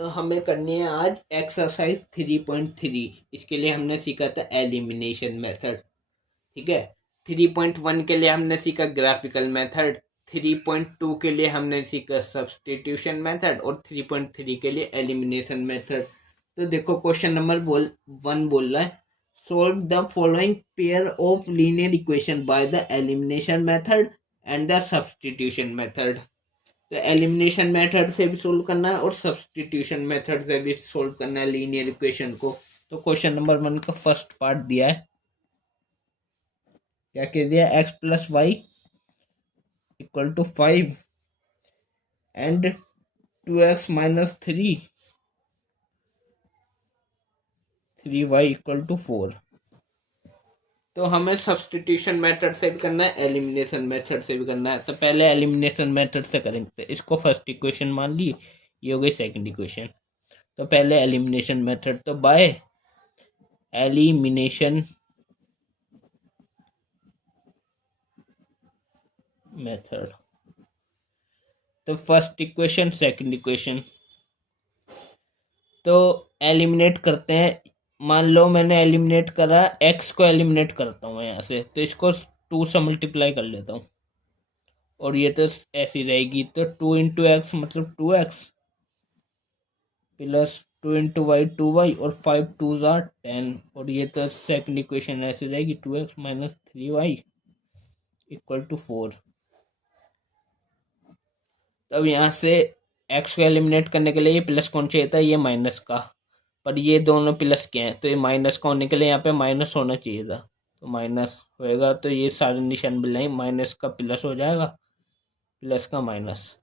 हमें करनी है आज एक्सरसाइज 3.3। इसके लिए हमने सीखा था एलिमिनेशन मेथड। ठीक है। 3.1 के लिए हमने सीखा ग्राफिकल मेथड। 3.2 के लिए हमने सीखा सब्स्टिट्यूशन मेथड और 3.3 के लिए एलिमिनेशन मेथड। तो देखो क्वेश्चन नंबर 1 बोल रहा है, solve the following pair of linear equation by the elimination method and the substitution method. तो एलिमिनेशन मेथड से भी सोल्व करना है और सब्स्टिट्यूशन मेथड से भी सोल्व करना है लीनियर इक्वेशन को। तो क्वेश्चन नंबर 1 का फर्स्ट पार्ट दिया है, क्या कह दिया, x plus y equal to 5 and 2x minus 3 y equal to 4। तो हमें सब्स्टिट्यूशन मेथड से भी करना है, एलिमिनेशन मेथड से भी करना है। तो पहले एलिमिनेशन मेथड से करेंगे। तो इसको फर्स्ट इक्वेशन मान ली, ये हो गई सेकंड इक्वेशन। तो पहले एलिमिनेशन मेथड, तो बाय एलिमिनेशन मेथड, तो फर्स्ट इक्वेशन सेकंड इक्वेशन, तो एलिमिनेट करते हैं। मान लो मैंने एलिमिनेट करा, एक्स को एलिमिनेट करता हूँ यहाँ से, तो इसको 2 से मल्टीप्लाई कर लेता हूँ और ये तो ऐसी रहेगी। तो 2 × x मतलब 2x प्लस 2 × y 2y और 5 2 ज़ार 10, और ये तो सेकंड इक्वेशन ऐसी रहेगी 2x minus 3y equal to 4। तो अब यहाँ से x को एलिमिनेट करने के लिए ये प्लस कौन चाहिए था, ये माइनस का, पर ये दोनों प्लस के हैं तो ये माइनस का होने के लिए यहाँ पे माइनस होना चाहिए था, तो माइनस होएगा। तो ये सारे निशान मिलाए, माइनस का प्लस हो जाएगा, प्लस का माइनस।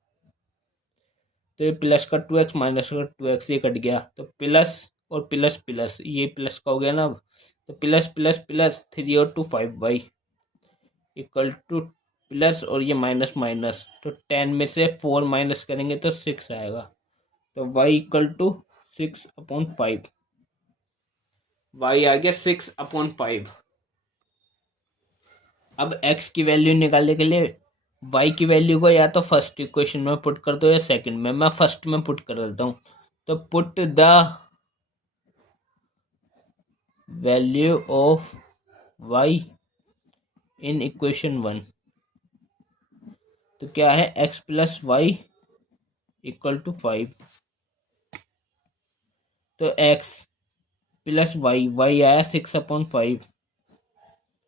तो ये प्लस का 2x माइनस का 2x ये कट गया, तो प्लस और प्लस प्लस, ये प्लस का हो गया ना अब। तो प्लस प्लस प्लस 3 और 2 5y इक्वल टू प्लस और ये माइनस माइनस, तो 10 में से 4 माइनस करेंगे तो 6 आएगा। तो y इक्वल टू 6/5, y आ गया 6/5। अब x की वैल्यू निकालने के लिए y की वैल्यू को या तो फर्स्ट इक्वेशन में पुट कर दो या सेकंड में, मैं फर्स्ट में पुट कर देता हूँ। तो put the value of y in equation 1। तो क्या है, x plus y equal to 5। तो x प्लस वाई, वाई आया 6/5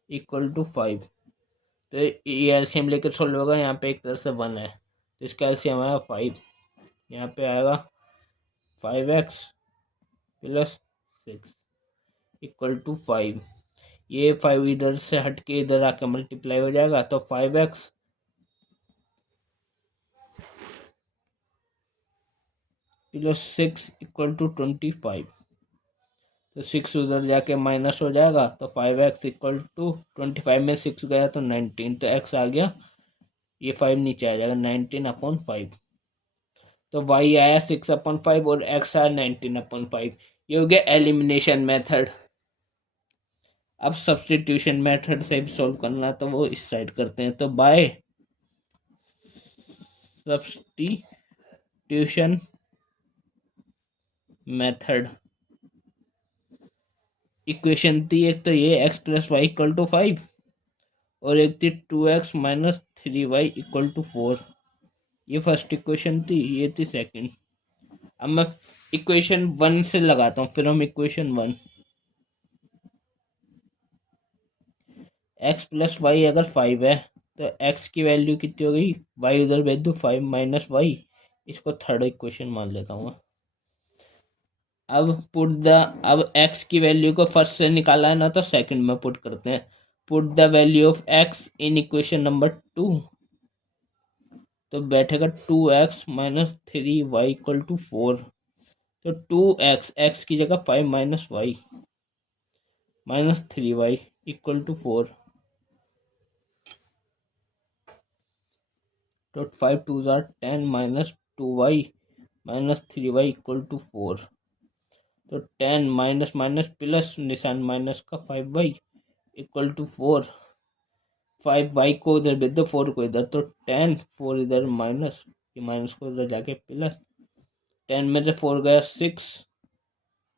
इक्वल टू 5। तो ये एलसीएम लेकर सोल्व होगा, यहाँ पे एक तरह से 1 है तो इसका एलसीएम आया 5, यहाँ पे आएगा 5x प्लस 6 इक्वल टू 5। ये 5 इधर से हट के इधर आके मल्टीप्लाई हो जाएगा, तो 5x प्लस 6 इक्वल टू 25। तो 6 उधर जाके माइनस हो जाएगा, तो 5x इक्वल टू 25 में 6 गया तो 19, तो x आ गया, ये 5 नीचे आ जाएगा 19/5। तो y आया 6/5 और x आया 19/5। ये हो गया एलिमिनेशन मेथड। अब सब्स्टिट्यूशन मेथड से भी सॉल्व करना, तो वो इस साइड करते हैं। तो बाय सब्स्टिट्यूशन मेथड, इक्वेशन थी एक तो ये x plus y equal to 5 और एक थी 2x minus 3y equal to 4। ये फर्स्ट इक्वेशन थी, ये थी सेकंड। अब मैं इक्वेशन 1 से लगाता हूँ, फिर हम इक्वेशन 1। x प्लस वाई अगर 5 है तो x की वैल्यू कितनी हो गई, y उधर भेज दो 5 माइनस वाई, इसको थर्ड इक्वेशन मान लेता हूँ। अब अब x की वैल्यू को फर्स्ट से निकाला है ना, तो सेकंड में पुट करते हैं। Put the value of x in equation number 2, तो बैठेगा 2x minus 3y equal to 4। तो 2x, x की जगह 5 minus y minus 3y equal to 4। तो 5 2 ज़ार 10 minus 2y minus 3y equal to 4। तो 10 माइनस माइनस प्लस, निशान माइनस का 5y इक्वल टू 4। 5y को उधर भेज दो, 4 को इधर, तो 10, 4 इधर माइनस, ये माइनस को उधर जाके प्लस, 10 में से 4 गया 6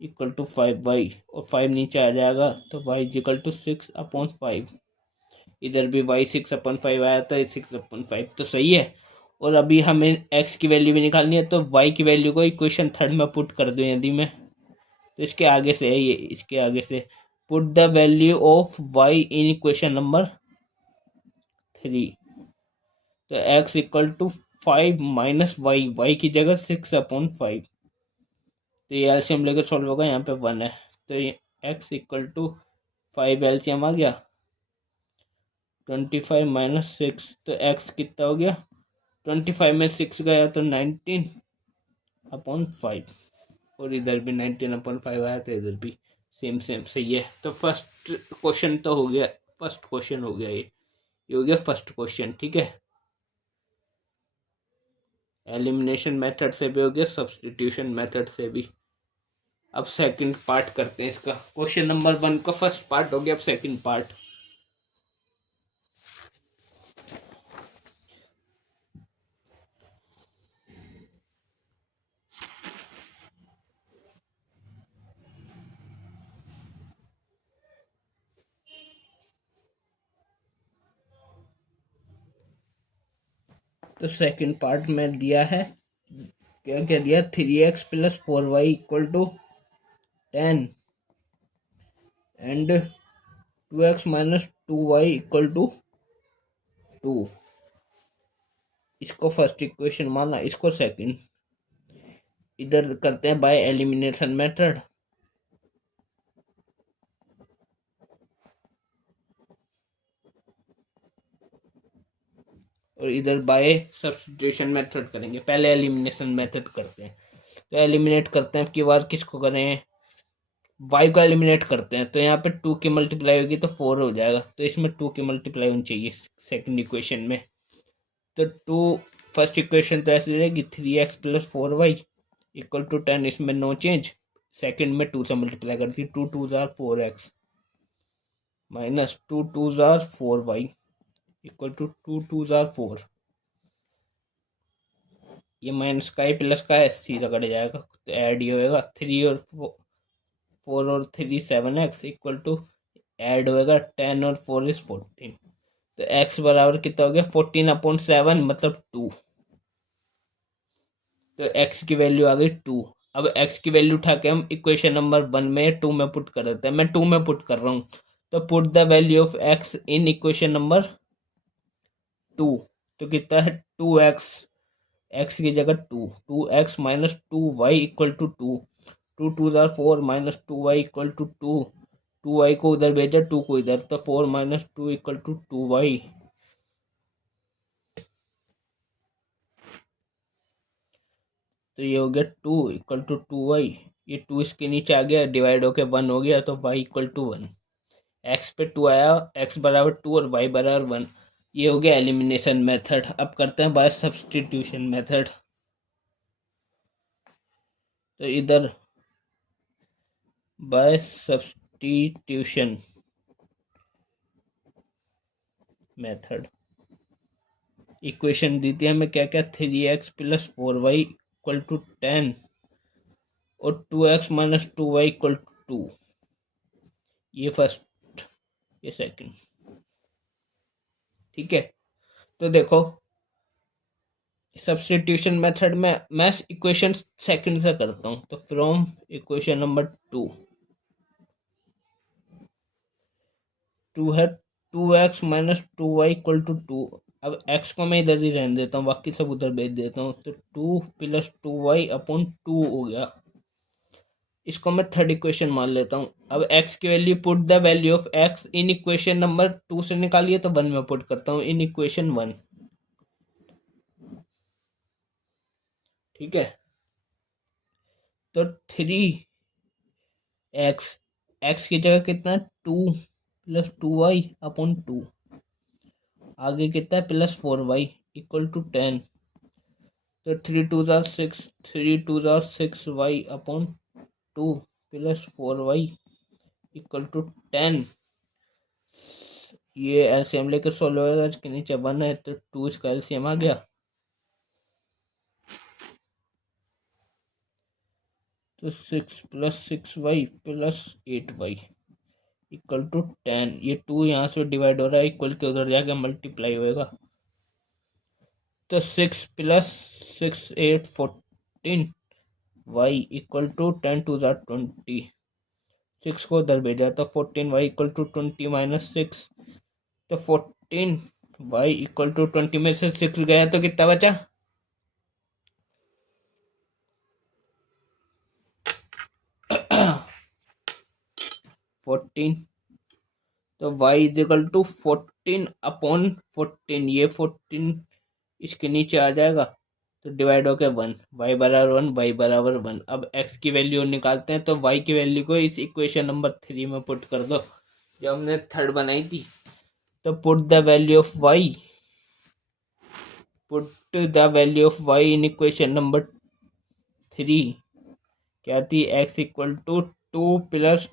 इक्वल टू 5y, और 5 नीचे आ जाएगा तो y इक्वल टू 6/5। इधर भी y 6/5 आया था, 6/5 तो सही है। और अभी हमें x की वैल्यू भी निकालनी है, तो y की वैल्यू को इक्वेशन थर्ड में पुट कर दूँ यदि मैं, तो इसके आगे से है ये, इसके आगे से put the value of y in equation number 3, तो x equal to 5 minus y की जगह 6/5, तो ये एलसीएम लेकर सॉल्व होगा, यहाँ पे 1 है, तो ये x इक्वल टू 5 एलसीएम आ गया 25 माइनस 6, तो x कितना हो गया 25 में 6 गया तो 19/5, और इधर भी 19/5 आया, तो इधर भी सेम सही है। तो फर्स्ट क्वेश्चन तो हो गया, फर्स्ट क्वेश्चन हो गया, ये हो गया फर्स्ट क्वेश्चन। ठीक है, एलिमिनेशन मेथड से भी हो गया, सब्स्टिट्यूशन मेथड से भी। अब सेकंड पार्ट करते हैं इसका। क्वेश्चन नंबर 1 का फर्स्ट पार्ट हो गया, अब सेकंड पार्ट। तो सेकंड पार्ट में दिया है, क्या क्या दिया, 3x plus 4y equal to 10 and 2x minus 2y equal to 2। इसको फर्स्ट इक्वेशन माना, इसको सेकंड। इधर करते हैं बाय एलिमिनेशन मेथड, और इधर बाय सब्स्टिट्यूशन मेथड करेंगे। पहले एलिमिनेशन मेथड करते हैं, तो एलिमिनेट करते हैं, अब की बार किसको करें, y को एलिमिनेट करते हैं। तो यहाँ पे 2 की मल्टीप्लाई होगी तो 4 हो जाएगा, तो इसमें 2 की मल्टीप्लाई होनी चाहिए सेकंड इक्वेशन में। तो 2 फर्स्ट इक्वेशन तो ऐसी रहेगी 3x plus 4y equal to 10, इसमें नो चेंज। सेकंड में 2 से मल्टीप्लाई कर दी, 2 2 जार 4x माइनस 2 2 जार 4y इक्वल टू 2 2 जार 4। ये माइनस का है प्लस का है, सीधा कट जाएगा, तो ऐड ही होएगा। 3 और 4 और 3 7x इक्वल टू ऐड होएगा 10 और 4 इज 14, तो x बराबर कितना हो गया 14/7 मतलब 2, तो x की वैल्यू आ गई 2। अब x की वैल्यू उठा के हम इक्वेशन नंबर 1 में 2 में पुट कर देते हैं, मैं 2 में पुट कर रहा हूँ, तो put the value of x in equation number 2, तो कितना है 2x, x की जगह 2x minus 2y equal to 2, 2 2 जार 4 minus 2y equal to 2, 2y को उधर भेजा 2 को इधर, तो 4 माइनस 2 इक्वल टू 2y, तो ये हो गया 2 इक्वल टू 2y। ये 2 इसके नीचे आ गया, डिवाइड होके 1 हो गया, तो y इक्वल टू 1। x पे 2 आया, x बराबर 2 और y बराबर 1। ये हो गया एलिमिनेशन मेथड। अब करते हैं बाय सब्स्टिट्यूशन मेथड, तो इधर बाय सब्स्टिट्यूशन मेथड इक्वेशन दी थी हमें क्या क्या, 3x plus 4y equal to 10 और 2x minus 2y equal to 2। ये फर्स्ट, ये सेकंड। ठीक है, तो देखो सब्स्टिट्यूशन मेथड में मैं इक्वेशन सेकंड से करता हूँ, तो फ्रॉम इक्वेशन नंबर 2 है 2x minus 2y equal to 2। अब x को मैं इधर ही रहने देता हूँ, बाकी सब उधर भेज देता हूँ, तो 2 प्लस 2y अपॉन 2 हो गया। इसको मैं थर्ड इक्वेशन मान लेता हूँ। अब x की value, put the value of x in equation number 2 से निकालिए, तो 1 में पुट करता हूँ इन इक्वेशन 1। ठीक है, तो 3x, x की जगह कितना है 2 प्लस 2y अपॉन 2, आगे कितना है प्लस 4y इक्वल टू 10, तो 3 2 जार 6, 3 2 जार 6y upon 2 plus 4y equal to 10। ये एलसीएम लेकर सोल्व होगा, इसके नीचे 1 है, तो 2 इसका एलसीएम आ गया। तो 6 + 6y + 8y इक्वल टू 10। ये 2 यहाँ से डिवाइड हो रहा है, इक्वल के उधर जाके मल्टीप्लाई होएगा। तो 6 + 6 = 8 14 y इक्वल टू 10 × 20। 6 को उधर भेजा तो 14y इक्वल टू 20 - 6। तो 14y इक्वल टू 20 में से 6 गया तो कितना बचा? 14। तो y इज इक्वल टू 14/14। ये 14 इसके नीचे आ जाएगा तो डिवाइड हो गया 1। y बराबर 1, y बराबर 1। अब x की वैल्यू निकालते हैं। तो y की वैल्यू को इस इक्वेशन नंबर 3 में पुट कर दो जो हमने थर्ड बनाई थी। तो put the value of y in equation number 3। क्या थी? x equal to 2 +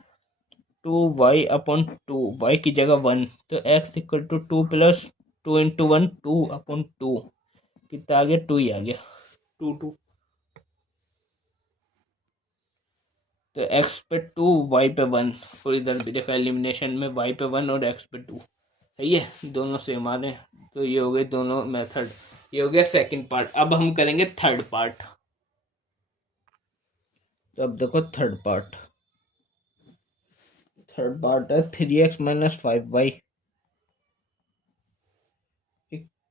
2y/2। y की जगह 1 तो x इक्वल टू 2 + 2 × 1 2/2। कितना आ गया? 2 ही आ गया। 2 तो x पे 2 y पे 1। और इधर भी देखा एलिमिनेशन में y पे 1 और x पे 2। सही है, दोनों सेम आ रहे हैं। तो ये हो गए दोनों मेथड। ये हो गया सेकंड पार्ट। अब हम करेंगे थर्ड पार्ट। तो अब देखो थर्ड पार्ट है 3x - 5y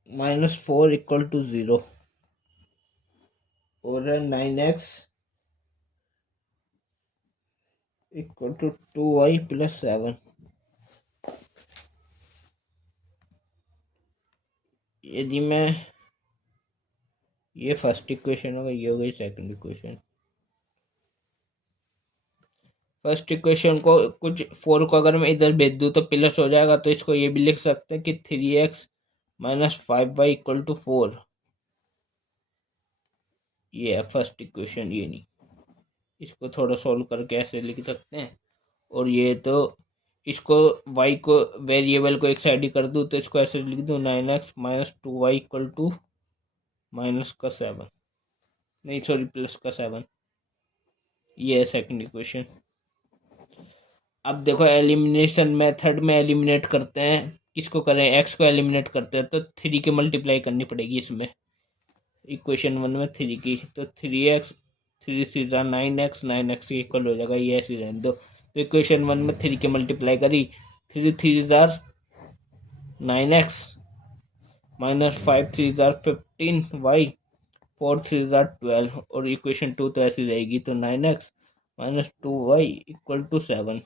-4 = 0 और है 9x = 2y + 7। यदि मैं ये फर्स्ट इक्वेशन होगा, ये हो गई सेकंड इक्वेशन। फर्स्ट इक्वेशन को कुछ 4 को अगर मैं इधर भेज दूँ तो प्लस हो जाएगा। तो इसको ये भी लिख सकते हैं कि 3x - 5y = 4। ये है फर्स्ट इक्वेशन। ये नहीं, इसको थोड़ा सोल्व करके ऐसे लिख सकते हैं। और ये तो इसको y को वेरिएबल को एक साइड ही कर दूँ तो इसको ऐसे लिख दूँ 9x - 2y = -7। नहीं सॉरी, +7। ये है सेकंड इक्वेशन। अब देखो एलिमिनेशन मेथड में एलिमिनेट करते हैं। किसको करें? x को एलिमिनेट करते हैं तो 3 की मल्टीप्लाई करनी पड़ेगी इसमें। इक्वेशन 1 में 3 की। तो 3x 3 3 9x 9x इक्वल हो जाएगा। ये ऐसे रहने दो। तो इक्वेशन 1 में 3 की मल्टीप्लाई करी। 3 3 9x -5 3 15y 4 3 12। और इक्वेशन 2 तो ऐसी रहेगी। तो 9x - 2y = 7।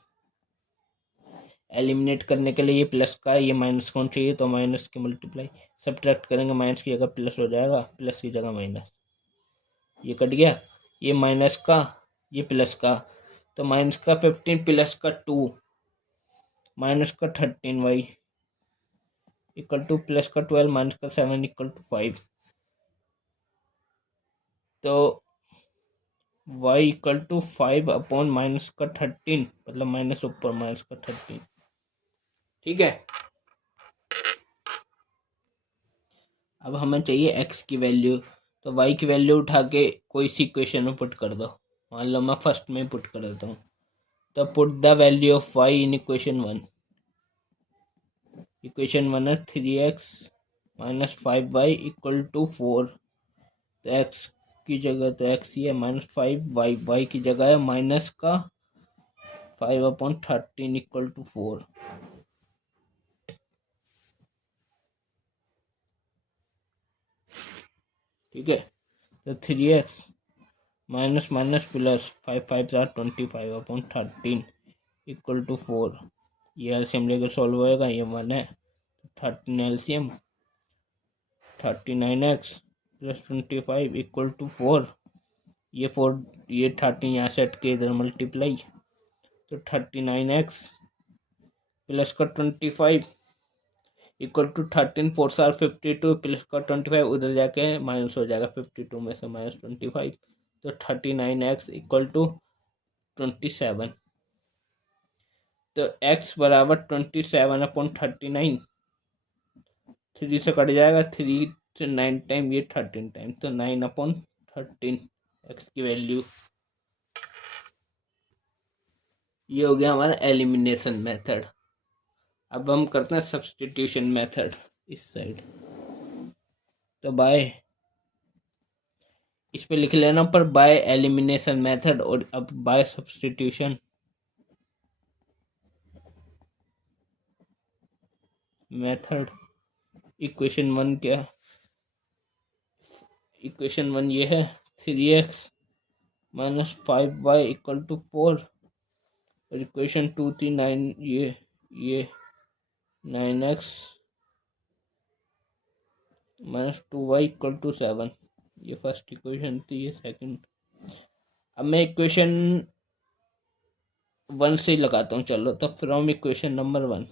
एलिमिनेट करने के लिए ये प्लस का, ये माइनस कौन चाहिए? तो माइनस की मल्टीप्लाई। सब्ट्रैक्ट करेंगे, माइनस की जगह प्लस हो जाएगा, प्लस की जगह माइनस। ये कट गया। ये माइनस का, ये प्लस का। तो माइनस का 15 प्लस का 2 माइनस का 13y = प्लस का 12 माइनस का 7 = 5। तो y = 5/माइनस का 13, मतलब माइनस ऊपर माइनस का 13। ठीक है। अब हमें चाहिए x की वैल्यू। तो y की वैल्यू उठा के कोई सी इक्वेशन में पुट कर दो। मान लो मैं फर्स्ट में पुट कर देता हूँ। तो put the value of y in equation 1। Equation 1 है 3x - 5y = 4। तो x की जगह तो x ही है -5y, y की जगह है माइनस का 5/13 = 4। ठीक है। तो 3x माइनस माइनस प्लस 5 5 25/13 = 4। ये एलसीएम लेकर सॉल्व होएगा। ये 1 है 13 एलसीएम 39x + 25 = 4। ये 4 ये 13 यहाँ सेट के इधर मल्टीप्लाई। तो 39x प्लस का 25 = 13 4 52 प्लस का 25 उधर जाके माइनस हो जाएगा। 52 में से -25। तो 39x = 27। तो x बराबर 27/39। 3 से कट जाएगा। 3 से 9 टाइम, ये 13 टाइम। तो 9/13 x की वैल्यू। ये हो गया हमारा एलिमिनेशन मेथड। अब हम करते हैं सब्स्टिट्यूशन मेथड इस साइड। तो बाय इस पे लिख लेना पर बाय एलिमिनेशन मेथड, और अब बाय सब्स्टिट्यूशन मेथड। इक्वेशन 1 क्या, इक्वेशन 1 ये है 3x minus 5y equal to 4, और इक्वेशन 2 थी 9, ये 9x minus 2y equal to 7, ये फर्स्ट इक्वेशन थी, ये सेकंड। अब मैं इक्वेशन 1 से ही लगाता हूँ, चलो। तो from equation number 1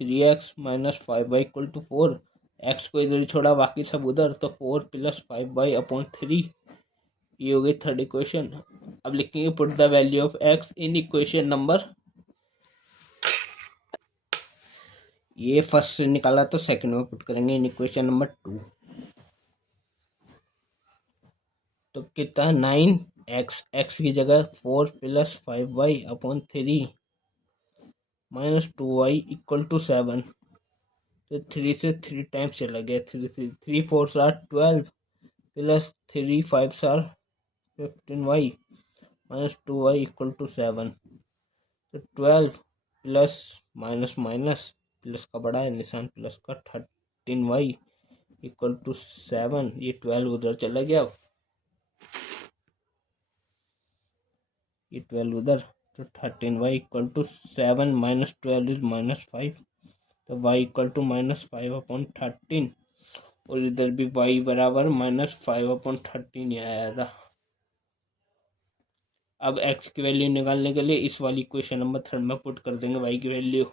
3x minus 5y equal to 4, x को इधर ही छोड़ा बाकी सब उधर, तो 4 प्लस 5y अपॉन 3, ये हो गई थर्ड इक्वेशन। अब लिखेंगे put the value of x in equation number, ये फर्स्ट से निकाला तो सेकंड में पुट करेंगे इन इक्वेशन नंबर 2। तो कितना 9x, x की जगह 4 plus 5y upon 3 minus 2y equal to 7। तो 3 से 3 टाइम्स चला गया, 3 4 are 12 plus 3 5 are 15y minus 2y equal to 7। तो 12 प्लस माइनस माइनस प्लस का बड़ा है निशान प्लस का, 13y इक्वल टू 7, ये 12 उधर चला गया, ये 12 उधर, तो 13y equal to 7 minus 12 is minus 5, तो y equal to minus 5 upon 13, और इधर भी y बराबर माइनस 5 अपॉन 13 ये आया था। अब x की वैल्यू निकालने के लिए इस वाली इक्वेशन नंबर 3 में पुट कर देंगे y की वैल्यू।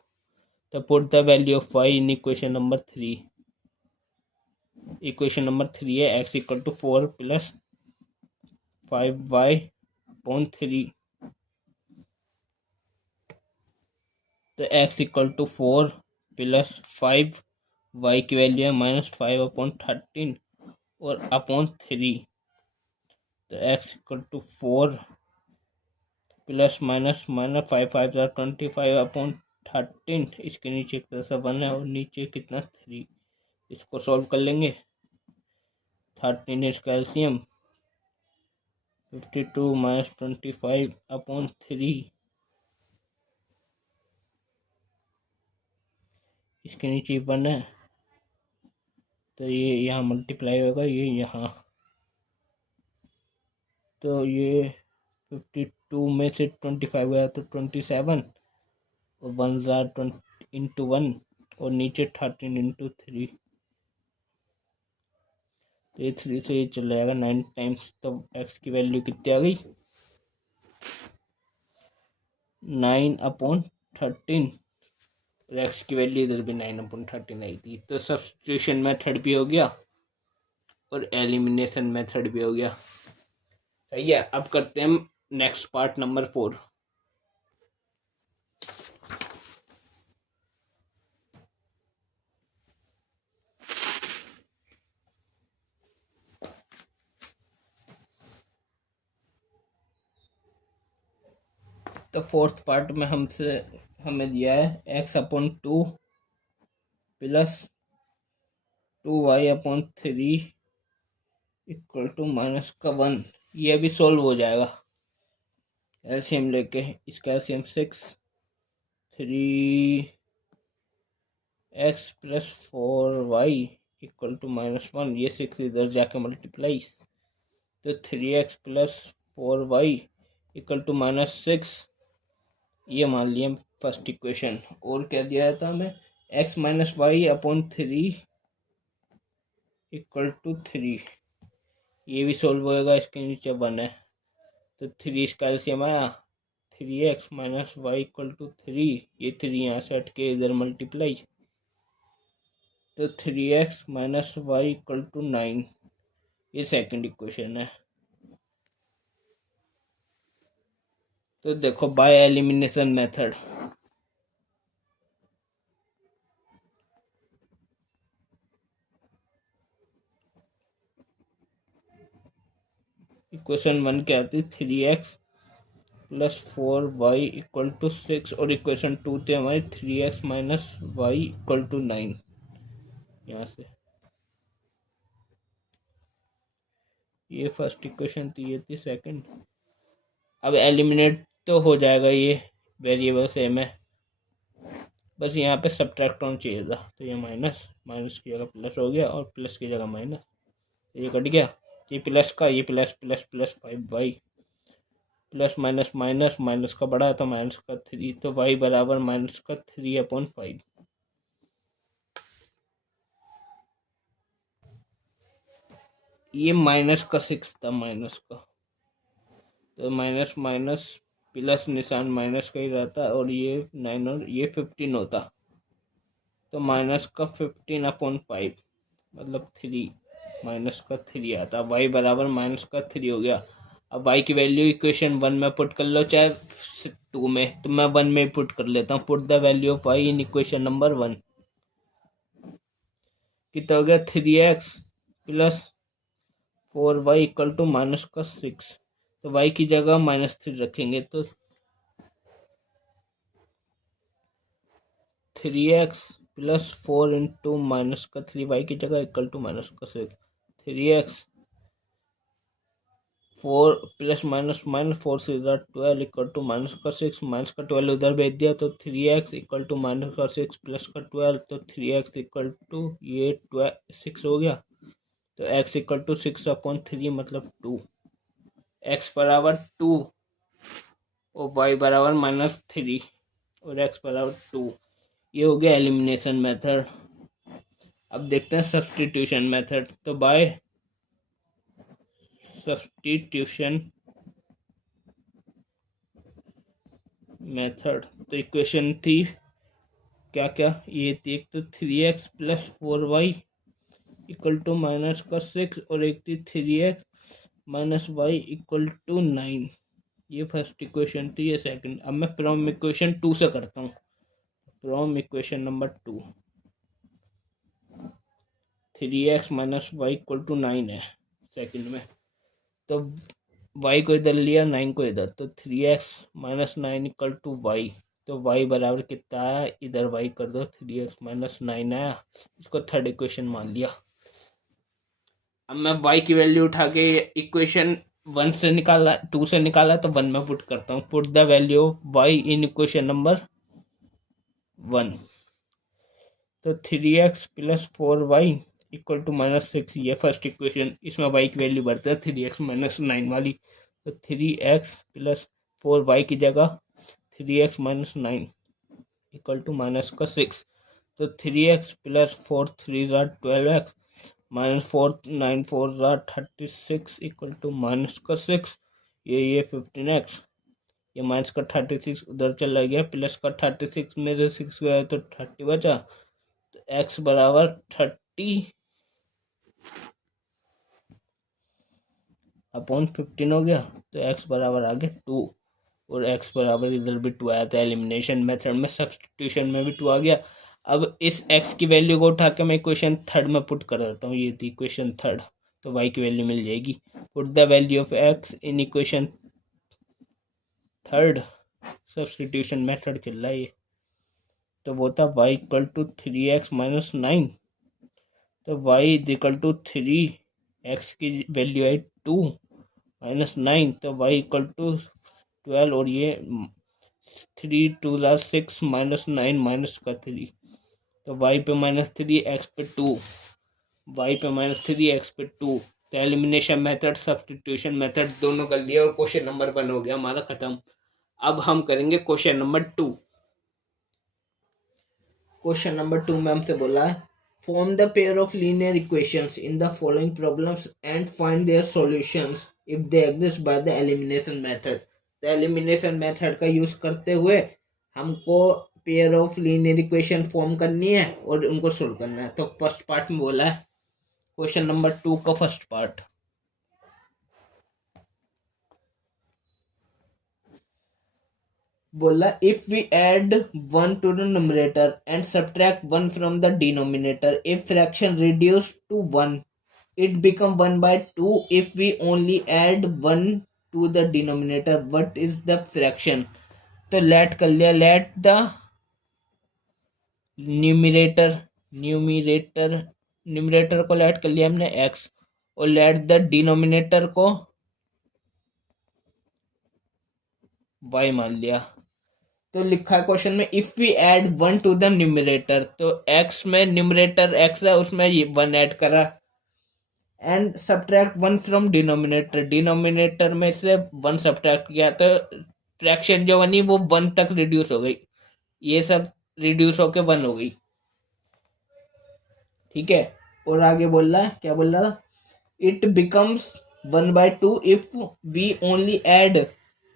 तो put the value of y in equation number 3। Equation number 3 है x equal to 4 plus 5y upon 3, तो x equal to 4 plus 5y की वैल्यू है माइनस 5 अपॉन 13 और अपॉन 3, तो x equal to 4 plus minus minus 5 5 25 upon 13, इसके नीचे एक तरह से 1 है और नीचे कितना 3, इसको सॉल्व कर लेंगे। 13 इज कैल्शियम 52 माइनस 25 अपॉन 3, इसके नीचे 1 है, तो ये यहाँ मल्टीप्लाई होगा, ये यहाँ, तो ये 52 में से 25 गया तो 27, और 1 20 इंटू 1, और नीचे 13 इंटू 3, तो ये 3 से ये चल जाएगा 9 टाइम्स, तो x की वैल्यू कितनी आ गई 9 अपॉन 13, और x की वैल्यू इधर भी 9 अपॉन 13 आई थी। तो सब्स्टिट्यूशन मेथड भी हो गया और एलिमिनेशन मेथड भी हो गया। सही है। अब करते हैं नेक्स्ट पार्ट नंबर 4। तो फोर्थ पार्ट में हमें दिया है x upon 2 plus 2y upon 3 equal to minus का 1, ये भी सोल्व हो जाएगा एलसीएम लेके। इसका LCM 6 3x plus 4y equal to minus 1, ये 6 इधर जाके मल्टीप्लाई, तो 3x plus 4y equal to minus 6, ये मान लिया फर्स्ट इक्वेशन। और क्या दिया था हमें x minus y upon 3 equal to 3, ये भी सोल्व होएगा, इसके नीचे 1 है, तो 3 इसका एलसीएम आया 3x minus y equal to 3, ये 3 यहाँ से हट के इधर मल्टीप्लाई, तो 3x minus y equal to 9, ये सेकंड इक्वेशन है। तो देखो बाय एलिमिनेशन मेथड, इक्वेशन 1 क्या आती है 3x plus 4y equal to 6 और इक्वेशन 2 थी हमारी 3x minus y equal to 9। यहाँ से ये फर्स्ट इक्वेशन थी, ये थी सेकंड। अब एलिमिनेट तो हो जाएगा, ये वेरिएबल सेम है, बस यहाँ पे सब्ट्रैक्ट होना चाहिए था, तो ये माइनस माइनस की जगह प्लस हो गया और प्लस की जगह माइनस, ये कट गया, ये प्लस का ये plus plus plus 5y plus minus minus minus का बड़ा था माइनस का 3, तो y बराबर माइनस का 3/5। ये माइनस का 6 था माइनस का, तो माइनस माइनस प्लस निशान माइनस का ही रहता और ये 9 और ये 15 होता, तो माइनस का 15/5 मतलब 3 माइनस का 3 आता, y बराबर माइनस का 3 हो गया। अब y की वैल्यू इक्वेशन 1 में पुट कर लो चाहे 2 में, तो मैं 1 में पुट कर लेता हूँ। Put the value of y in equation number 1, कितना हो गया 3x plus 4y equal to minus का 6, तो y की जगह -3 रखेंगे, तो 3x प्लस 4 इंटू माइनस का 3 y की जगह इक्वल टू माइनस का 6, 3x 4 प्लस माइनस माइनस 4 से 12 इक्वल टू माइनस का 6, माइनस का 12 उधर भेज दिया, तो 3x इक्वल टू माइनस का 6 प्लस का 12, तो 3x इक्वल टू ये 6 हो गया, तो x इक्वल टू 6/3 मतलब 2, x बराबर 2 और y बराबर -3 और x बराबर 2। ये हो गया एलिमिनेशन मेथड। अब देखते हैं सब्स्टिट्यूशन मेथड। तो बाय सब्स्टिट्यूशन मेथड तो इक्वेशन थी क्या क्या, ये थी एक तो 3x plus 4y equal to minus का 6 और एक थी 3x minus y equal to 9। ये फर्स्ट इक्वेशन थी, ये सेकंड। अब मैं फ्रॉम इक्वेशन 2 से करता हूँ। From equation number 2 3x minus y equal to 9 है सेकंड में, तो y को इधर लिया 9 को इधर, तो 3x minus 9 equal to y, तो y बराबर कितना आया, इधर y कर दो 3x माइनस 9 आया, इसको थर्ड इक्वेशन मान लिया। अब मैं y की वैल्यू उठा के इक्वेशन 1 से निकाला 2 से निकाला, तो 1 में पुट करता हूँ। Put the value of y in equation number 1, तो 3x plus 4y equal to -6, ये फर्स्ट इक्वेशन, इसमें y की वैल्यू बढ़ता है 3x माइनस 9 वाली, तो 3x प्लस 4y की जगह 3x minus 9 equal to minus का 6, तो 3x plus 4 3 12x minus 4 9 4 36 equal to minus का 6, ये 15x, ये माइनस का 36 उधर चला गया, प्लस का 36 में से 6 गया तो 30 बचा, तो x बराबर 30/15 हो गया, तो x बराबर आ गया 2 और x बराबर इधर भी 2 आया था। एलिमिनेशन मेथड में सब्स्टिट्यूशन में भी 2 आ गया। अब इस x की वैल्यू को उठा के मैं इक्वेशन थर्ड में पुट कर देता हूँ, ये थी इक्वेशन थर्ड, तो y की वैल्यू मिल जाएगी। Put the value of x in equation third, substitution method चल रहा है ये, तो वो था y equal to 3x minus 9, तो y इक्वल टू 3, x की वैल्यू है 2 माइनस 9, तो y इक्वल टू 12 और ये 3 2 6 माइनस 9 माइनस का 3, तो y पे -3 x पे 2, y पे -3 x पे 2, तो एलिमिनेशन मेथड सब्स्टिट्यूशन मेथड दोनों कर लिया और क्वेश्चन नंबर 1 हो गया हमारा खत्म। अब हम करेंगे क्वेश्चन नंबर 2। क्वेश्चन नंबर 2 में हमसे बोला है form the pair of linear equations in the following problems and find their solutions if they exist by the elimination method. तो एलिमिनेशन मेथड का यूज करते हुए हमको pair of linear equation form करनी है और उनको सोल्व करना है। तो फर्स्ट पार्ट में बोला है क्वेश्चन नंबर 2 का फर्स्ट पार्ट, बोला if we add 1 to the numerator and subtract 1 from the denominator, if fraction reduce to 1 it become 1/2 if we only add 1 to the denominator, what is the fraction. तो let कर लिया, let the numerator numerator numerator को let कर लिया हमने x, और let the denominator को y मान लिया। तो लिखा है क्वेश्चन में if we add 1 to the numerator, तो एक्स में न्यूमिरेटर एक्स है उसमें ये 1 ऐड करा, and subtract 1 from denominator, denominator में से 1 सब्ट्रैक्ट किया तो फ्रैक्शन जो बनी वो 1 तक रिड्यूस हो गई, ये सब रिड्यूस होके 1 हो गई। ठीक है, और आगे बोल रहा है, क्या बोल रहा था, it becomes 1/2 if we only add,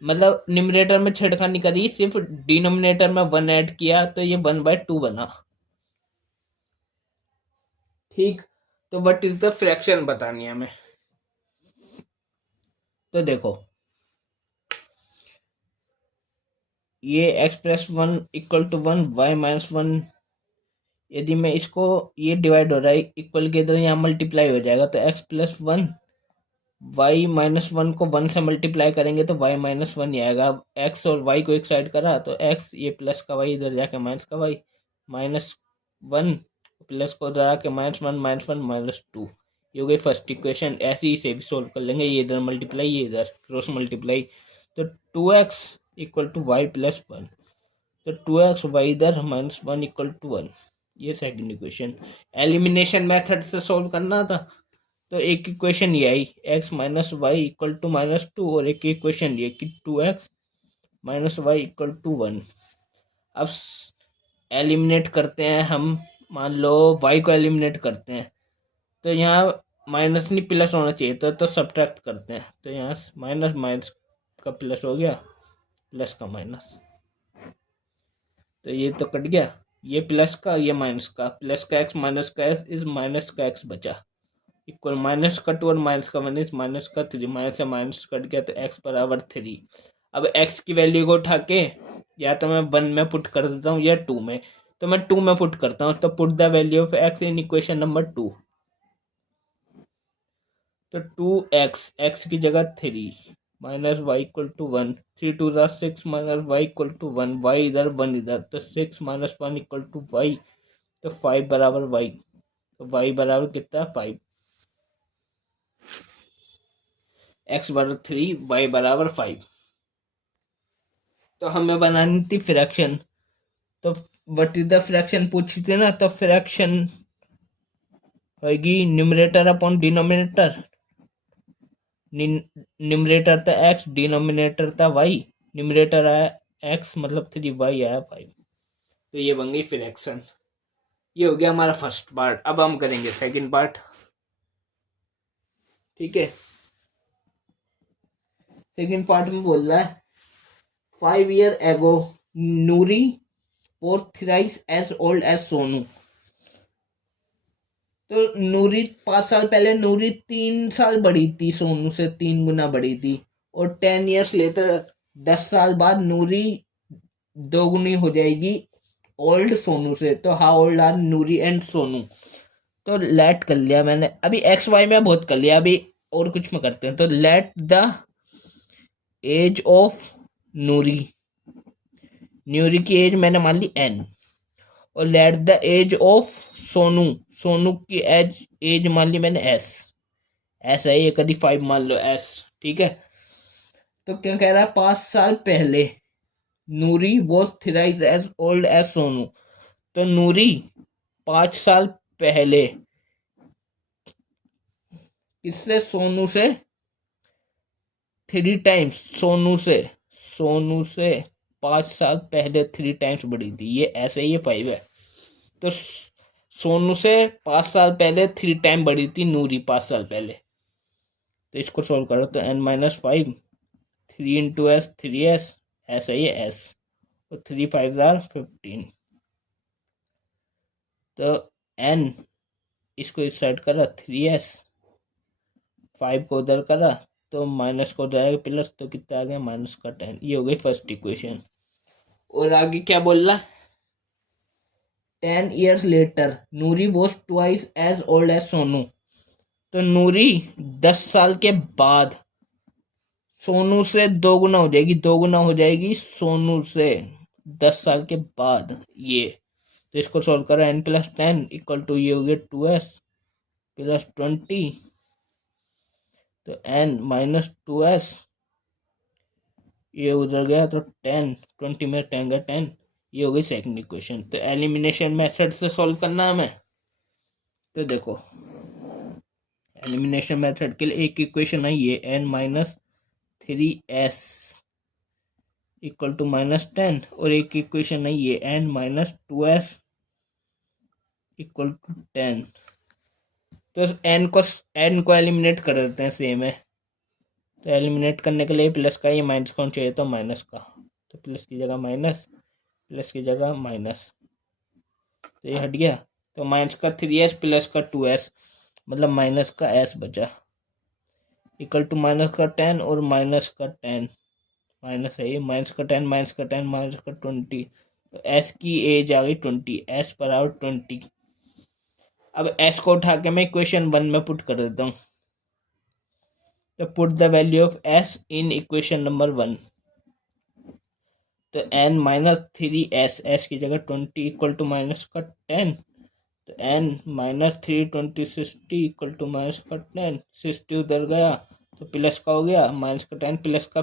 मतलब न्यूमरेटर में छेड़खानी करी, सिर्फ डिनोमिनेटर में 1 ऐड किया तो ये 1/2 बना। ठीक, तो व्हाट इज द फ्रैक्शन बतानी है हमें। तो देखो ये x+1 = 1, y-1, यदि मैं इसको, ये डिवाइड हो रहा है इक्वल के इधर यहाँ मल्टीप्लाई हो जाएगा, तो x+1 y-1 को 1 से मल्टीप्लाई करेंगे तो y-1 ही आएगा। अब x और y को एक साइड करा तो x, ये प्लस का y इधर जाके माइनस का y, -1 प्लस को उधर आके -1 -1 -2, ये हो गई फर्स्ट इक्वेशन। ऐसे ही से भी सोल्व कर लेंगे, ये इधर मल्टीप्लाई ये इधर क्रॉस मल्टीप्लाई, तो 2x = y+1, तो 2x y इधर -1 = 1, ये सेकंड इक्वेशन। एलिमिनेशन मेथड से सोल्व करना था तो एक इक्वेशन ये आई x - y = -2, और एक इक्वेशन ये कि 2x - y = 1। अब एलिमिनेट करते हैं हम, मान लो y को एलिमिनेट करते हैं तो यहाँ माइनस नहीं प्लस होना चाहिए था, तो सब्ट्रैक्ट करते हैं, तो यहाँ माइनस माइनस का प्लस हो गया, प्लस का माइनस, तो ये तो कट गया, ये प्लस का ये माइनस का, प्लस का x माइनस का s इस माइनस का x बचा, इक्वल माइनस का 2 और माइनस का 1 इस माइनस का 3, माइनस से माइनस कट गया तो x = 3। अब x की वैल्यू को उठा के या तो मैं 1 में पुट कर देता हूँ या 2 में, तो मैं 2 में पुट करता हूँ, तो put the value of x in equation number 2, तो 2x, x की जगह 3 - y = 1, 3 2 6 - y = 1, y इधर 1 इधर, तो 6 - 1 = y, तो 5 बराबर y, तो y बराबर कितना 5, x = 3 y = 5। तो हमें बनानी थी फ्रैक्शन, तो व्हाट इज द फ्रैक्शन पूछी थी ना, तो फ्रैक्शन होगी न्यूमरेटर अपॉन डिनोमिनेटर, न्यूमरेटर था x, डिनोमिनेटर था y, न्यूमरेटर आया x मतलब 3, y आया 5, तो ये बन गई फ्रैक्शन। ये हो गया हमारा फर्स्ट पार्ट। अब हम करेंगे सेकंड पार्ट। ठीक है, सेकंड पार्ट में बोल रहा है 5 years ago Noori was thrice as old as Sonu. तो नूरी 5 साल पहले नूरी 3 साल बड़ी थी, सोनू से 3 गुना बड़ी थी, और 10 years लेटर 10 साल बाद नूरी 2 गुनी हो जाएगी ओल्ड सोनू से। तो how old are Noori and Sonu. तो लेट कर लिया मैंने, अभी एक्स वाई में बहुत कर लिया, अभी और कुछ में करते हैं। तो let the age of Noori, Noori की एज मैंने मान ली n, और let the age of Sonu, Sonu की एज मान ली मैंने s, s है ये, कभी 5 मान लो s। ठीक है, तो क्या कह रहा है 5 साल पहले Noori was thrice as old as Sonu. तो नूरी 5 साल पहले इससे सोनू से 3 टाइम्स, सोनू से 5 साल पहले 3 टाइम्स बड़ी थी, ये ऐसे ही 5 है। तो सोनू से 5 साल पहले 3 टाइम बड़ी थी नूरी 5 साल पहले। तो इसको सोल्व करो तो n-5, 3 × s 3s, ऐसा ही है s, तो 3 5 15। तो n इसको इस साइड करा 3s, 5 को उधर करा तो माइनस को उधर आएगा प्लस, तो कितना आ गया -10। ये हो गई फर्स्ट इक्वेशन। और आगे क्या बोल रहा, 10 years later Noori was twice as old as Sonu. तो नूरी 10 साल के बाद सोनू से दोगुना हो जाएगी, दोगुना हो जाएगी सोनू से 10 साल के बाद ये। तो इसको सॉल्व करो, n+10 इक्वल टू ये हो गया 2s प्लस 20, तो n-2s ये उधर गया तो 10, 20 में 10 का 10, ये हो गई सेकंड इक्वेशन। तो एलिमिनेशन मेथड से सॉल्व करना है हमें। तो देखो एलिमिनेशन मेथड के लिए एक इक्वेशन है ये n-3s इक्वल टू -10, और एक इक्वेशन है ये n-2s इक्वल टू 10। तो n को एलिमिनेट कर देते हैं, सेम है। तो एलिमिनेट करने के लिए प्लस का, ये माइनस कौन चाहिए तो माइनस का, तो प्लस की जगह माइनस, प्लस की जगह माइनस, तो ये हट गया। तो माइनस का 3s प्लस का 2s मतलब माइनस का s बचा, इक्वल टू माइनस का 10 और माइनस का 10, माइनस है ये, माइनस का 10 माइनस का 10 माइनस का 20, तो s की एज आ गई 20, s बराबर 20। अब s को उठा के मैं इक्वेशन 1 में पुट कर देता हूँ। तो put the value of s in equation number 1। तो n-3s, s की जगह 20 इक्वल टू माइनस का 10, तो n-3 20 60 इक्वल टू माइनस का 10, 60 उधर गया तो प्लस का हो गया, माइनस का 10 प्लस का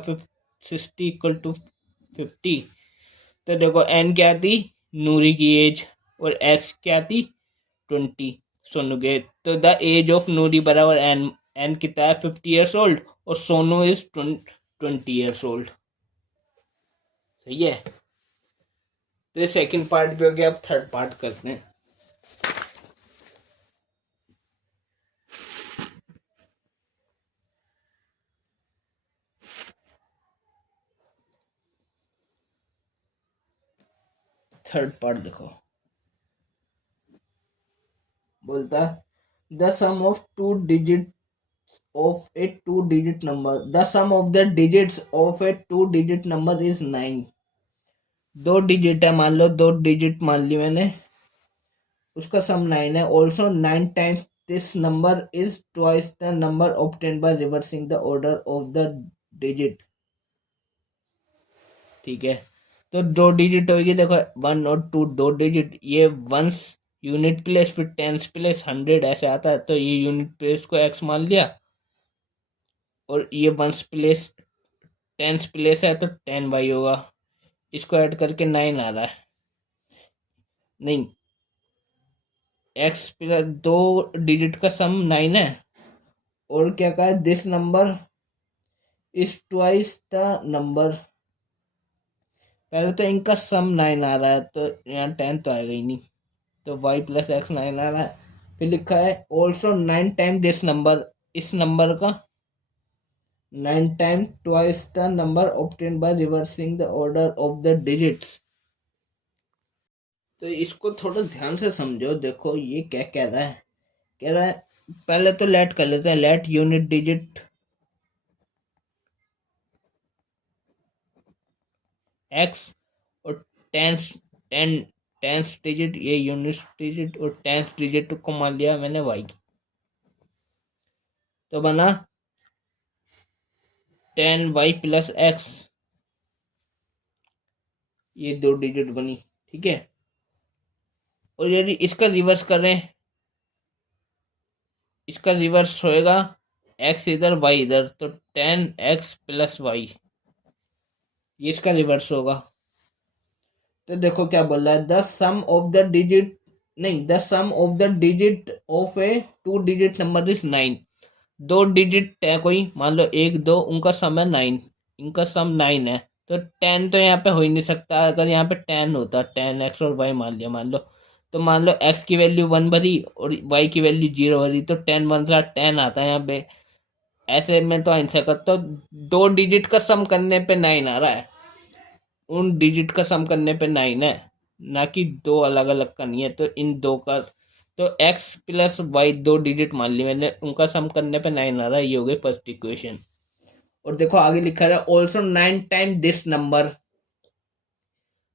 60 इक्वल टू 50। तो देखो n क्या थी नूरी की एज, और s क्या थी 20 सोनू के। तो द एज ऑफ नूरी बराबर n कितना है 50 ईयर्स ओल्ड, और सोनू इज 20 ईयर्स ओल्ड। सही है। तो ये सेकंड पार्ट भी हो गया, अब थर्ड पार्ट करते हैं। थर्ड पार्ट देखो, बोलता the sum of two digit of a two-digit number, the sum of the digits of a two-digit number is 9। 2 digit है मान लो, 2 डिजिट मान ली मैंने, उसका सम 9 है। Also 9 times this number is twice the number obtained by reversing the order of the digit. ठीक है, तो 2 digit होगी, देखो 1 और 2 2 डिजिट, ये वंस यूनिट प्लेस फिर टेंस प्लेस 100 ऐसे आता है, तो ये यूनिट प्लेस को x मान लिया, और ये वंस प्लेस टेंस प्लेस है तो 10y होगा, इसको ऐड करके 9 आ रहा है, नहीं x प्लस 2 डिजिट का सम 9 है, और क्या कहा this number is twice the number, पहले तो इनका सम 9 आ रहा है, तो यहाँ 10 तो आएगा ही नहीं, तो y प्लस एक्स 9 आ रहा है। फिर लिखा है ऑल्सो 9 टाइम दिस नंबर, इस नंबर का 9 time twice the number obtain by reversing the order of the digits. तो इसको थोड़ा ध्यान से समझो, देखो ये क्या कह रहा है, कह रहा है पहले तो लेट कर लेते हैं, लेट यूनिट डिजिट x और टेंस डिजिट ये यूनिट डिजिट, और टेंस डिजिट को मान लिया मैंने y, तो बना 10y प्लस एक्स, ये 2 डिजिट बनी। ठीक है, और यदि इसका रिवर्स करें, इसका रिवर्स होएगा x इधर y इधर, तो 10x प्लस y, ये इसका रिवर्स होगा। तो देखो क्या बोल रहा है, the sum of the digit, नहीं the sum of the digit of a 2 digit number is 9। 2 digit है कोई, मान लो 1 2, उनका सम है 9, इनका सम 9 है, तो 10 तो यहाँ पे हो ही नहीं सकता, अगर यहाँ पे 10 होता 10x और y मान लिया, मान लो, तो मान लो x की वैल्यू 1 भरी और y की वैल्यू 0 भरी, तो 10 1 10 आता है यहाँ पे। ऐसे में तो आंसर करता, 2 डिजिट का सम करने पे 9 आ रहा है, उन डिजिट का सम करने पे 9 है, ना कि 2 अलग अलग का नहीं है। तो इन 2 का, तो x प्लस वाई 2 डिजिट मान ली मैंने, उनका सम करने पे 9 आ रहा है, ये हो गई फर्स्ट इक्वेशन। और देखो आगे लिखा है ऑल्सो 9 टाइम दिस नंबर,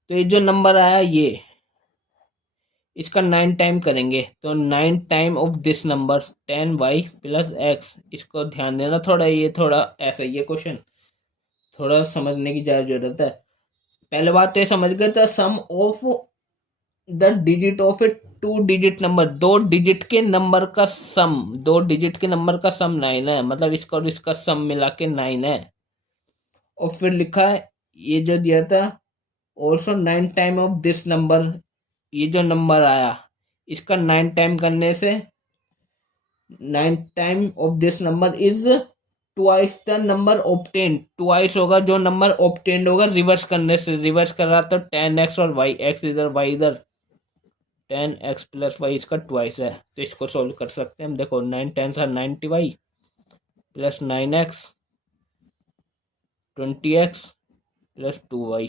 तो ये जो नंबर आया इसका 9 टाइम करेंगे तो 9 time of this number 10y plus x. इसको ध्यान देना थोड़ा, ये थोड़ा ऐसा ही है क्वेश्चन, थोड़ा समझने की ज़्यादा जरूरत है। पहले बात तो ये समझ गए थे, sum of the digit of a 2 digit number, 2 digit के नंबर का सम, 2 डिजिट के नंबर का सम 9 है, मतलब इसका और इसका सम मिला के 9 है। और फिर लिखा है ये जो दिया था also 9 time of this number, ये जो नंबर आया इसका 9 टाइम करने से 9 time of this number is twice the number obtained. Twice होगा जो नंबर ऑब्टेन्ड होगा रिवर्स करने से, रिवर्स कर रहा तो 10x और y, x इधर y इधर, 10x प्लस वाई इसका ट्वाइस है। तो इसको सोल्व कर सकते हैं हम। देखो 9 10 are 90y plus 9x 20x plus 2y,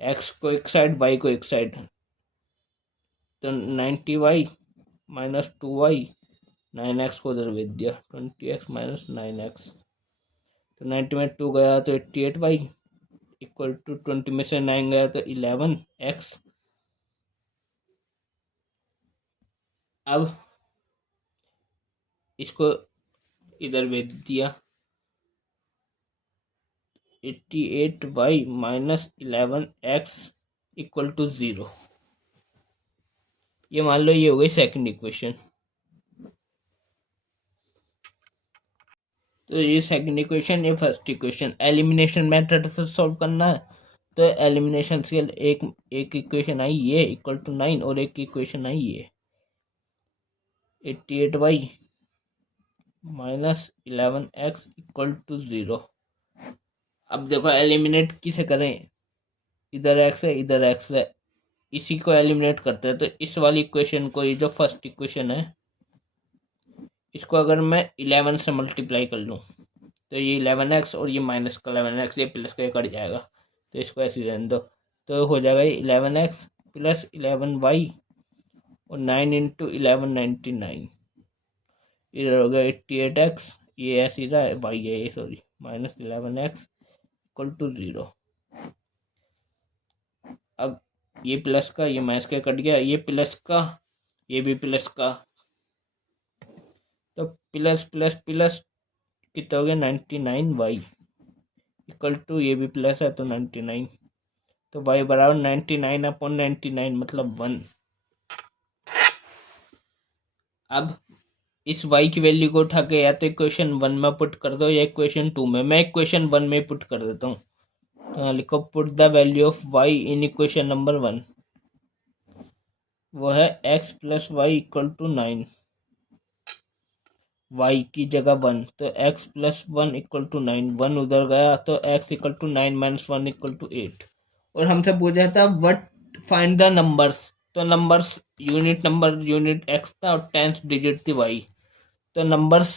x को एक साइड y को एक साइड, तो 90y माइनस 2y, 9x को उधर भेज दिया, 20x माइनस 9x, तो 90 में 2 गया तो 88y इक्वल टू 20 में से 9 गया तो 11x। अब इसको इधर भेज दिया, 88y minus 11x equal to 0। ये मान लो ये हो गई सेकंड इक्वेशन। तो ये सेकंड इक्वेशन, ये फर्स्ट इक्वेशन। एलिमिनेशन मेथड से सॉल्व करना है तो एलिमिनेशन से एक इक्वेशन आई ये इक्वल टू 9 और एक इक्वेशन आई ये 88y minus 11x equal to 0। अब देखो एलिमिनेट किसे करें, इधर x है इधर x है, इसी को एलिमिनेट करते हैं। तो इस वाली इक्वेशन को, ये जो फर्स्ट इक्वेशन है, इसको अगर मैं 11 से मल्टीप्लाई कर लूँ तो ये 11x और ये माइनस का 11x, ये प्लस का कट जाएगा, तो इसको ऐसे रहने दो। तो हो जाएगा ये 11x प्लस 11y और 9 इंटू 11 99, इधर हो गया 88x, ये ऐसे रहा है y है ये, sorry, minus 11x equal to 0। अब ये प्लस का ये माइनस का कट गया, ये प्लस का ये भी प्लस का, तो प्लस प्लस प्लस कितना हो गया 99y इक्वल टू, ये भी प्लस है तो 99, तो y बराबर 99 अपॉन 99 मतलब 1। अब इस y की वैल्यू को उठा के या तो इक्वेशन 1 में पुट कर दो या इक्वेशन 2 में। मैं इक्वेशन 1 में पुट कर देता हूँ, तो लिखो put the value of y in equation number 1, वो है x plus y equal to 9, y की जगह 1, तो x प्लस 1 इक्वल टू 9, 1 उधर गया तो x equal to 9 minus 1 equal to 8। और हमसे पूछा था व्हाट फाइंड द नंबर्स, तो numbers unit number unit x था और 10th डिजिट थी y, तो नंबर्स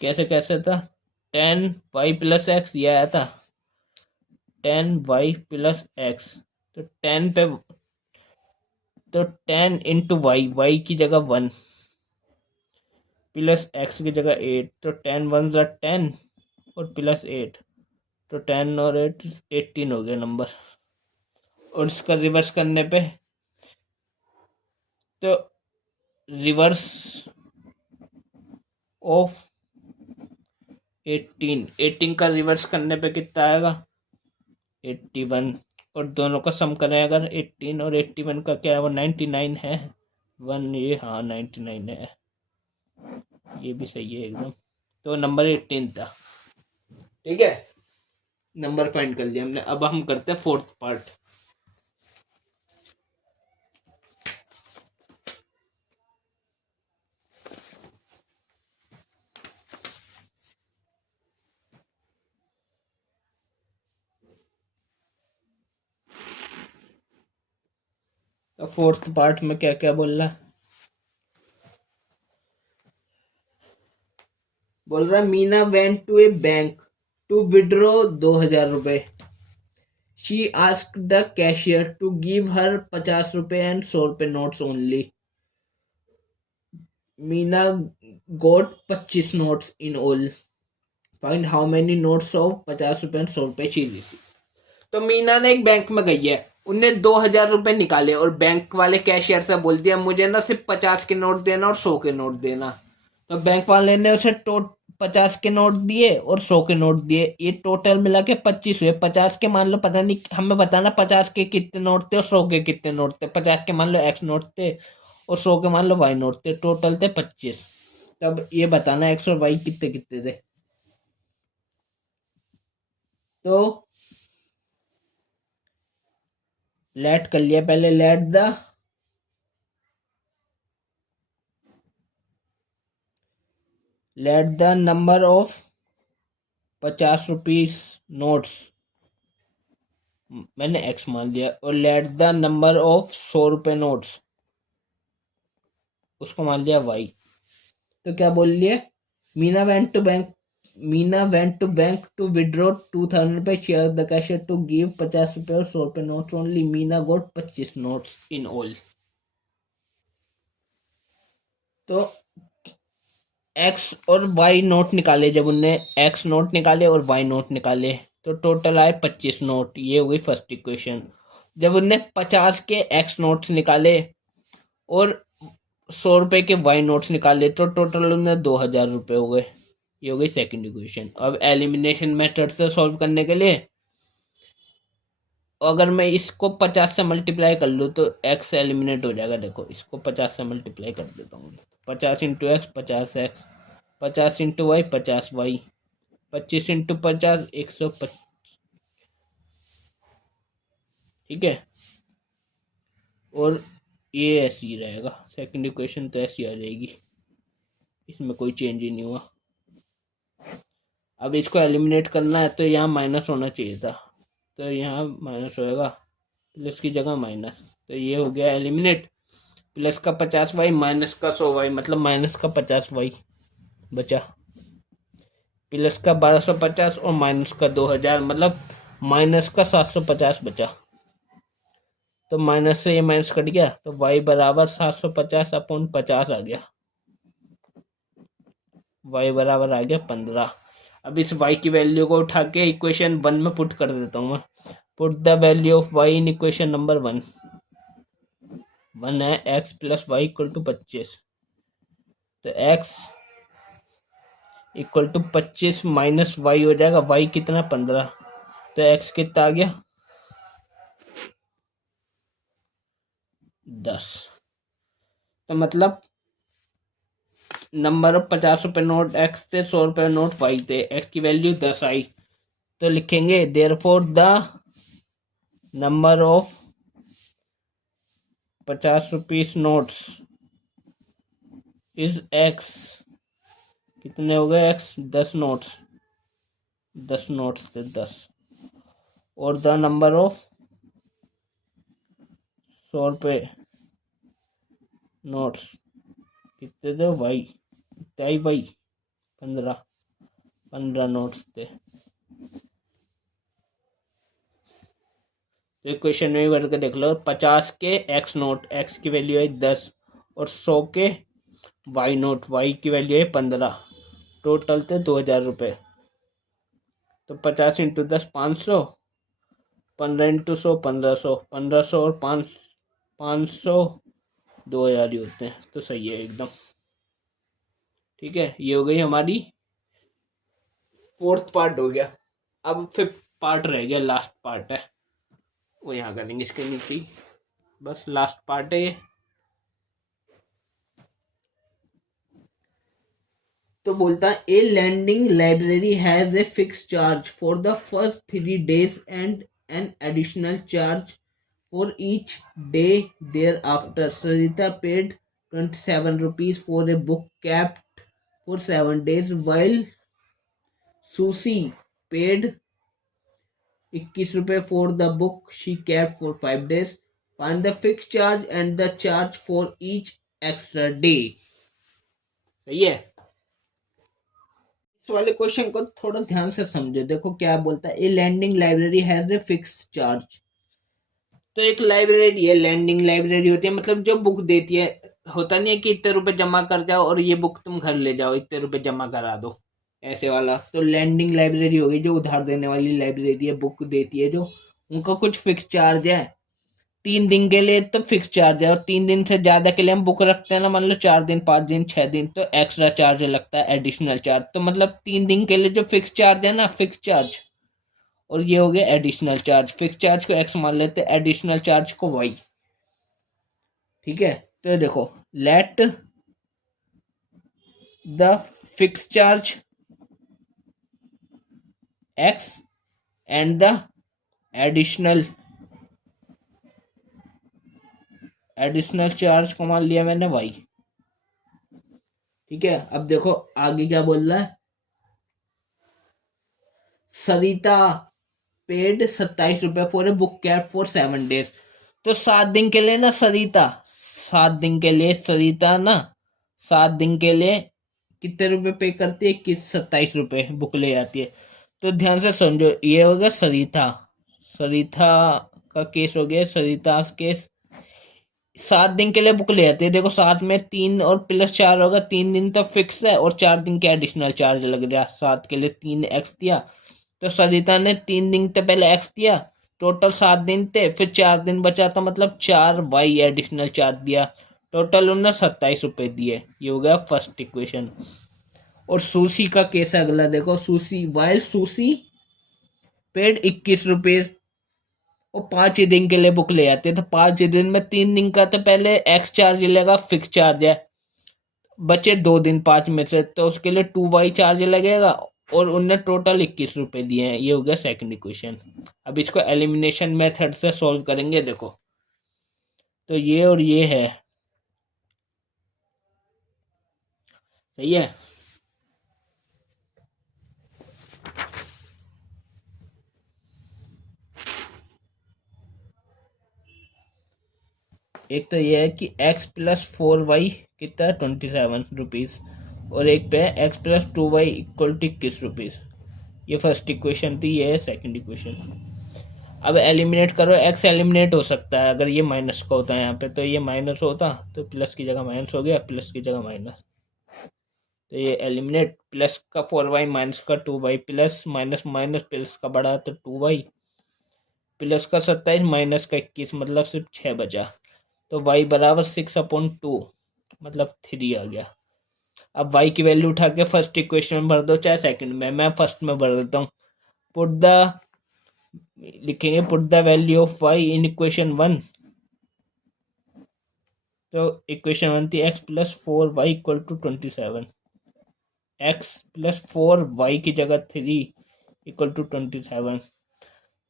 कैसे कैसे था, 10y प्लस एक्स, ये आया था 10y प्लस एक्स, तो 10 पे, तो 10 इंटू वाई की जगह 1 प्लस एक्स की जगह 8, तो 10 वन ज़ा 10 और प्लस 8, तो 10 और 8 18 हो गया नंबर। और इसका रिवर्स करने पे, तो रिवर्स ऑफ 18 का रिवर्स करने पे कितना आएगा 81, और दोनों का सम करें अगर 18 और 81 का क्या है, वो 99 है, 1 ये, हाँ 99 है, ये भी सही है एकदम। तो नंबर 18 था, ठीक है, नंबर फाइंड कर लिया हमने। अब हम करते हैं फोर्थ पार्ट। तो फोर्थ पार्ट में क्या क्या बोल रहा है, Meena went to a bank to withdraw 2000 रुपए। She asked the cashier to give her 50 रुपए एंड 100 रुपए notes only. Meena got 25 notes in all, find how many notes of 50 रुपए एंड 100 रुपए शी रिसीव। तो मीना ने एक बैंक में गई है, उनने 2000 रुपए निकाले और बैंक वाले कैशियर से बोल दिया मुझे ना सिर्फ 50 के नोट देना और 100 के नोट देना। तो बैंक वाले ने उसे 50 के नोट दिए और 100 के नोट दिए, ये टोटल मिला के 25 हुए। 50 के मान लो, पता नहीं हमें बताना 50 के कितने नोट थे और 100 के कितने नोट थे। 50 के मान लो एक्स नोट थे और 100 के मान लो वाई नोट थे, टोटल थे 25। तब ये बताना एक्स और वाई कितने कितने थे। तो लेट कर लिया पहले, let the number of 50 rupees notes, मैंने एक्स मान लिया, और लेट द नंबर ऑफ 100 रुपए नोट्स, उसको मान लिया वाई। तो क्या बोल लिया, Meena went to bank to withdraw 2000 रुपए, share the cashier to give 50 रुपए और 100 रुपए notes only, Meena got 25 notes in all. तो एक्स और वाई नोट निकाले, जब उनने एक्स नोट निकाले और वाई नोट निकाले तो टोटल आए 25 नोट। ये हो गई फर्स्ट इक्वेशन। जब उनने 50 के एक्स नोट्स निकाले और 100 रुपए के वाई नोट्स निकाले तो टोटल उनने 2000 रुपए हो गए। ये हो गई सेकंड इक्वेशन। अब एलिमिनेशन मेथड से सॉल्व करने के लिए अगर मैं इसको 50 से मल्टीप्लाई कर लूँ तो एक्स एलिमिनेट हो जाएगा। देखो इसको 50 से मल्टीप्लाई कर देता हूँ, 50 into x 50 x, 50 into y 50 y, 25 into 50 125। ठीक है, और ये ऐसी ही रहेगा। सेकंड इक्वेशन तो ऐसी आ जाएगी, इसमें कोई चेंज ही नहीं हुआ। अब इसको एलिमिनेट करना है तो यहाँ माइनस होना चाहिए था, तो यहाँ माइनस होएगा, प्लस की जगह माइनस, तो ये हो गया एलिमिनेट। प्लस का 50 वाई माइनस का 100 वाई, मतलब माइनस का 50 वाई बचा, प्लस का 1250 और माइनस का 2000, मतलब माइनस का 750 बचा। तो माइनस से ये माइनस कट गया तो वाई बराबर 750 अपॉन 50 आ गया, वाई बराबर आ गया 15। अब इस y की वैल्यू को उठा के इक्वेशन 1 में पुट कर देता हूँ मैं। Put the value of y in equation number 1। 1 है x plus y equal to 25, तो x equal to 25 minus y हो जाएगा, y कितना 15, तो x कितना आ गया 10। तो मतलब नंबर ऑफ 50 रुपए नोट एक्स थे, 100 रुपए नोट वाई थे, एक्स की वैल्यू 10 आई। तो लिखेंगे therefore the number of 50 rupees notes is x. कितने हो गए एक्स, 10 नोट्स, 10 नोट्स थे 10, और द नंबर ऑफ 100 रुपए नोट्स कितने थे वाई, कितना वाई 15 नोट्स थे। तो इक्वेशन में भर के देख लो, 50 के एक्स नोट, एक्स की वैल्यू है 10, और 100 के वाई नोट, वाई की वैल्यू है 15, टोटल थे 2000 रुपये। तो 50 इंटू 10 500, 15 इंटू 100 1500, 1500 और 500 2000 ही होते हैं। तो सही है एकदम। ठीक है, ये हो गई हमारी फोर्थ पार्ट हो गया। अब फिफ्थ पार्ट रह गया, लास्ट पार्ट है, वो यहाँ करेंगे इसके नीचे, बस लास्ट पार्ट है ये। तो बोलता है a landing library has a fix charge for the first 3 days and an additional charge for each day thereafter. Sarita paid 27 rupees for a book kept for 7 days while Susie paid 21 रुपए for the book she kept for 5 days. Find the fixed charge and the charge for each extra day. सही है। इस वाले question को थोड़ा ध्यान से समझो। देखो क्या बोलता है, a landing library has a fix charge. तो एक लाइब्रेरी है, लैंडिंग लाइब्रेरी होती है, मतलब जो बुक देती है, होता नहीं है कि इतने रुपए जमा कर जाओ और ये बुक तुम घर ले जाओ, इतने रुपए जमा करा दो, ऐसे वाला। तो लैंडिंग लाइब्रेरी होगी जो उधार देने वाली लाइब्रेरी है, बुक देती है जो, उनका कुछ फिक्स चार्ज है। 3 दिन के लिए तो फिक्स चार्ज है, और 3 दिन से ज्यादा के लिए हम बुक रखते हैं ना, मान लो 4 दिन, 5 दिन, 6 दिन, तो एक्स्ट्रा चार्ज लगता है, एडिशनल चार्ज। तो मतलब 3 दिन के लिए जो फिक्स चार्ज है ना, फिक्स चार्ज, और ये हो गया एडिशनल चार्ज। फिक्स चार्ज को एक्स मान लेते हैं, एडिशनल चार्ज को वाई। ठीक है, तो देखो, let the fix charge x and the additional additional charge को मान लिया मैंने वाई। ठीक है, अब देखो आगे क्या बोल रहा है। सरिता पेड 27 रुपए for a book cab for 7 days। तो 7 दिन के लिए ना सरिता, 7 दिन के लिए सरिता ना, 7 दिन के लिए कितने रुपए पे करती है, 27 रुपए बुक ले जाती है। तो ध्यान से समझो, ये हो गया सरिता, सरिता का केस हो गया, सरिता केस। 7 दिन के लिए बुक ले जाती है, देखो साथ में 3 और +4 होगा, 3 दिन तो फिक्स है और 4 दिन के एडिशनल चार्ज लग रहा है। 7 के लिए 3x दिया, तो सरिता ने 3 दिन तो पहले एक्स दिया, टोटल 7 दिन थे, फिर 4 दिन बचा था, मतलब 4y एडिशनल चार्ज दिया, टोटल उन्होंने 27 रुपए दिए। ये हो गया फर्स्ट इक्वेशन। और सूसी का केस है अगला, देखो सूसी, वाइल सूसी पेड 21 रुपए, और 5 ही दिन के लिए बुक ले आते हैं, तो 5 दिन में 3 दिन का तो पहले एक्स चार्ज लगेगा, फिक्स चार्ज है, बचे 2 दिन 5 में से, तो उसके लिए 2y चार्ज लगेगा, और उनने टोटल 21 रुपए दिए हैं। ये हो गया सेकंड इक्वेशन। अब इसको एलिमिनेशन मेथड से सॉल्व करेंगे, देखो तो ये और ये है, सही है। एक तो ये है कि x+4y कितना है, 27 रुपीज़, और एक पे है x+2y इक्वल टू 21 रुपीज़। ये फर्स्ट इक्वेशन थी, ये है सेकंड इक्वेशन। अब एलिमिनेट करो, x एलिमिनेट हो सकता है अगर ये माइनस का होता है यहाँ पे, तो ये माइनस होता तो प्लस की जगह माइनस हो गया, प्लस की जगह माइनस, तो ये एलिमिनेट। प्लस का 4y, माइनस का 2y, plus minus minus plus का बढ़ा तो 2y, प्लस का 27 माइनस का 21, मतलब सिर्फ 6 बचा। तो y बराबर 6/2, मतलब 3 आ गया। अब y की वैल्यू उठा के फर्स्ट इक्वेशन में भर दो, चाहे सेकंड में, मैं फर्स्ट में भर देता हूँ। पुट द लिखेंगे, put the value of y in equation 1। तो इक्वेशन 1 थी x+4y इक्वल टू 27, x+4y की जगह 3 इक्वल टू 27।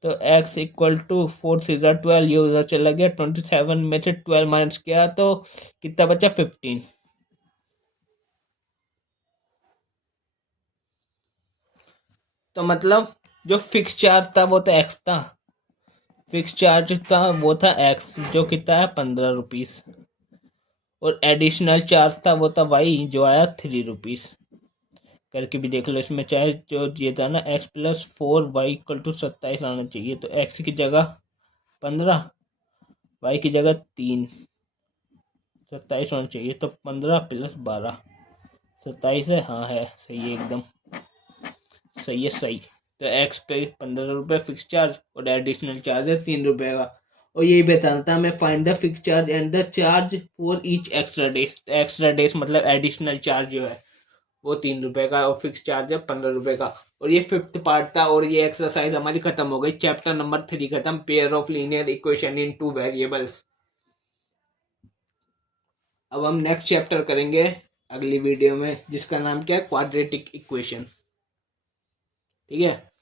तो x इक्वल टू 4×3 = 12, ये उधर चला गया, 27 में से 12 माइनस किया तो कितना बचा, 15। तो मतलब जो फिक्स चार्ज था वो तो एक्स था, फिक्स चार्ज था वो था एक्स, जो कितना है 15 रुपीज़, और एडिशनल चार्ज था वो था वाई, जो आया 3 रुपीज़। करके भी देख लो इसमें, चाहे जो ये था ना x+4y इक्वल टू 27 आना चाहिए, तो x की जगह 15, y की जगह 3, 27 होना चाहिए, तो 15 + 12 27 है, हाँ है सही है, एकदम सही है, सही। तो एक्स पे 15 रुपये फिक्स चार्ज, और एडिशनल चार्ज है 3 रुपये का। और यही बताना था हमें, find the fix charge and the charge for each extra days. Extra days मतलब एडिशनल चार्ज जो है वो 3 रुपये का, और फिक्स चार्ज है 15 रुपये का। और ये फिफ्थ पार्ट था, और ये एक्सरसाइज हमारी खत्म हो गई, चैप्टर नंबर 3 खत्म, pair of linear equation in 2 variables. अब हम नेक्स्ट चैप्टर करेंगे अगली वीडियो में, जिसका नाम क्या है, क्वाड्रेटिक इक्वेशन। ठीक है।